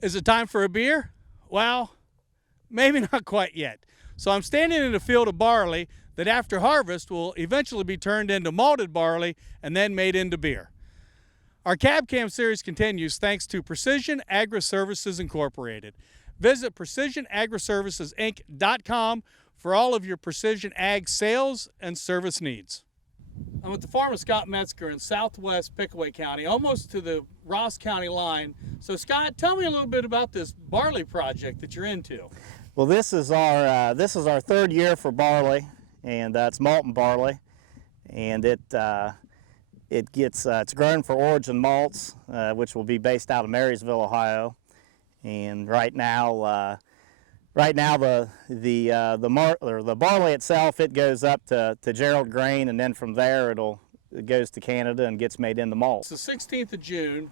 Is it time for a beer? Well, maybe not quite yet. So I'm standing in a field of barley that after harvest will eventually be turned into malted barley and then made into beer. Our Cab Cam series continues thanks to Precision Agri-Services Incorporated. Visit precisionagriservicesinc.com for all of your precision ag sales and service needs. I'm at the farm of Scott Metzger in southwest Pickaway County, almost to the Ross County line. So Scott, tell me a little bit about this barley project that you're into. Well, this is our third year for barley, and it's Malting barley, and it's grown for Origin Malts, which will be based out of Marysville, Ohio. And right now the barley itself, it goes up to Gerald grain, and then from there it goes to Canada and gets made into malt. It's the 16th of June.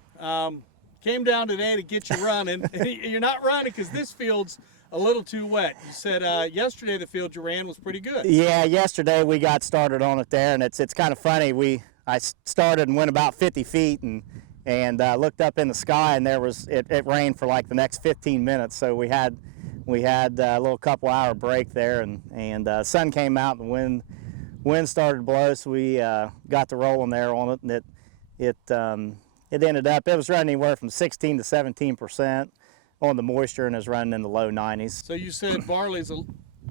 Came down today to get you running. You're not running because this field's a little too wet. You said yesterday the field you ran was pretty good. Yeah, yesterday we got started on it there, and it's kind of funny. I started and went about 50 feet and looked up in the sky, and it rained for like the next 15 minutes. So we had a little couple hour break there, and sun came out and wind started to blow, so we got to rolling there on it, and it ended up, it was running anywhere from 16 to 17% on the moisture, and is running in the low 90s. So you said barley's a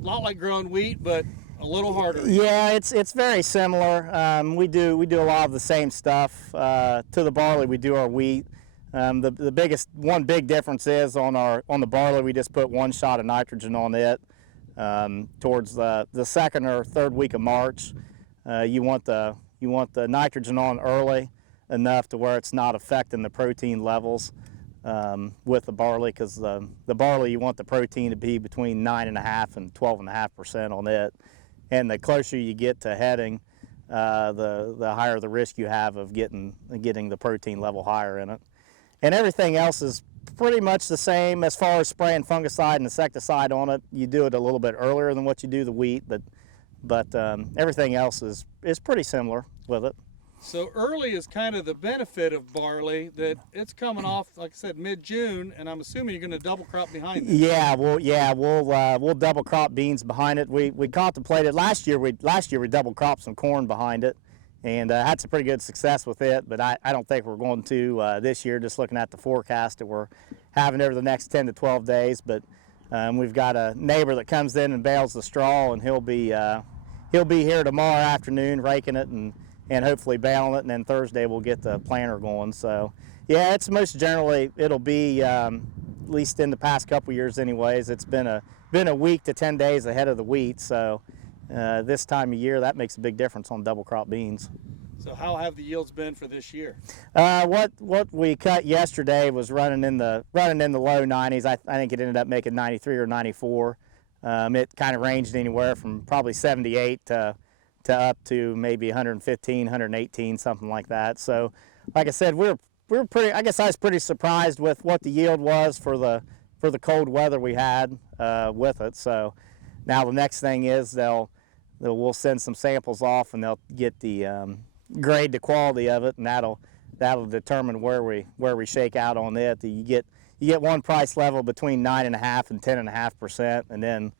lot like growing wheat, but a little harder. Yeah, it's very similar. We do a lot of the same stuff. To the barley, we do our wheat. The one big difference is on the barley, we just put one shot of nitrogen on it towards the second or third week of March. You want the nitrogen on early enough to where it's not affecting the protein levels with the barley, because the barley, you want the protein to be between 9.5% and 12.5% on it. And the closer you get to heading, the higher the risk you have of getting the protein level higher in it. And everything else is pretty much the same as far as spraying fungicide and insecticide on it. You do it a little bit earlier than what you do the wheat, but everything else is pretty similar with it. So early is kind of the benefit of barley, that it's coming off, like I said, mid-June, and I'm assuming you're going to double crop behind it. Yeah, we'll double crop beans behind it. We contemplated last year. We double cropped some corn behind it, and had some pretty good success with it. But I don't think we're going to this year. Just looking at the forecast that we're having over the next 10 to 12 days. But we've got a neighbor that comes in and bales the straw, and he'll be here tomorrow afternoon raking it and hopefully baling it, and then Thursday we'll get the planter going. So yeah, it's most generally, it'll be at least in the past couple years anyways, it's been a week to 10 days ahead of the wheat. So this time of year, that makes a big difference on double crop beans. So how have the yields been for this year? What we cut yesterday was running in the low 90s. I think it ended up making 93 or 94. It kind of ranged anywhere from probably 78 to up to maybe 115, 118, something like that. So, like I said, we're pretty. I guess I was pretty surprised with what the yield was for the cold weather we had with it. So, now the next thing is we'll send some samples off, and they'll get the grade the quality of it, and that'll determine where we shake out on it. You get one price level between 9.5% and 10.5%, and then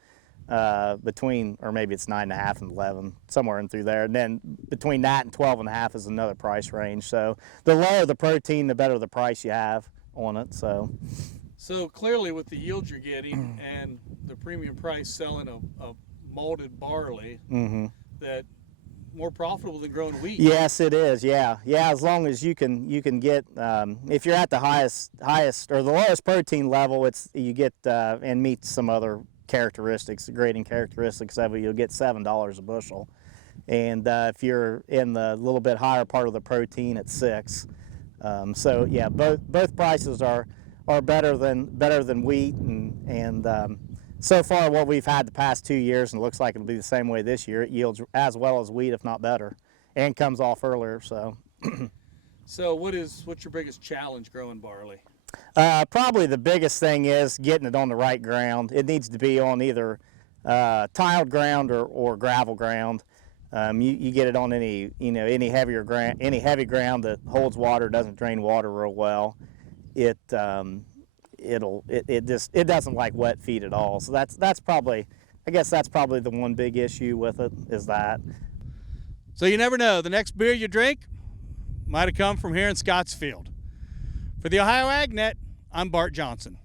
between, or maybe it's 9.5 and 11, somewhere in through there, and then between that and 12.5 is another price range. So the lower the protein, the better the price you have on it. So clearly, with the yield you're getting and the premium price selling a malted barley, that more profitable than growing wheat. Yes, it is. Yeah. As long as you can get, if you're at the highest or the lowest protein level, you get and meet some other characteristics, the grading characteristics of it, you'll get $7 a bushel. And if you're in the little bit higher part of the protein, it's $6. So yeah, both prices are better than wheat, and so far what we've had the past 2 years, and it looks like it'll be the same way this year, it yields as well as wheat, if not better, and comes off earlier. So So what's your biggest challenge growing barley? Probably the biggest thing is getting it on the right ground. It needs to be on either tiled ground or gravel ground. You get it on any heavier ground, any heavy ground that holds water, doesn't drain water real well. it doesn't like wet feed at all. So that's probably, I guess that's probably the one big issue with it, is that. So you never know, the next beer you drink might have come from here in Scottsfield. For the Ohio AgNet, I'm Bart Johnson.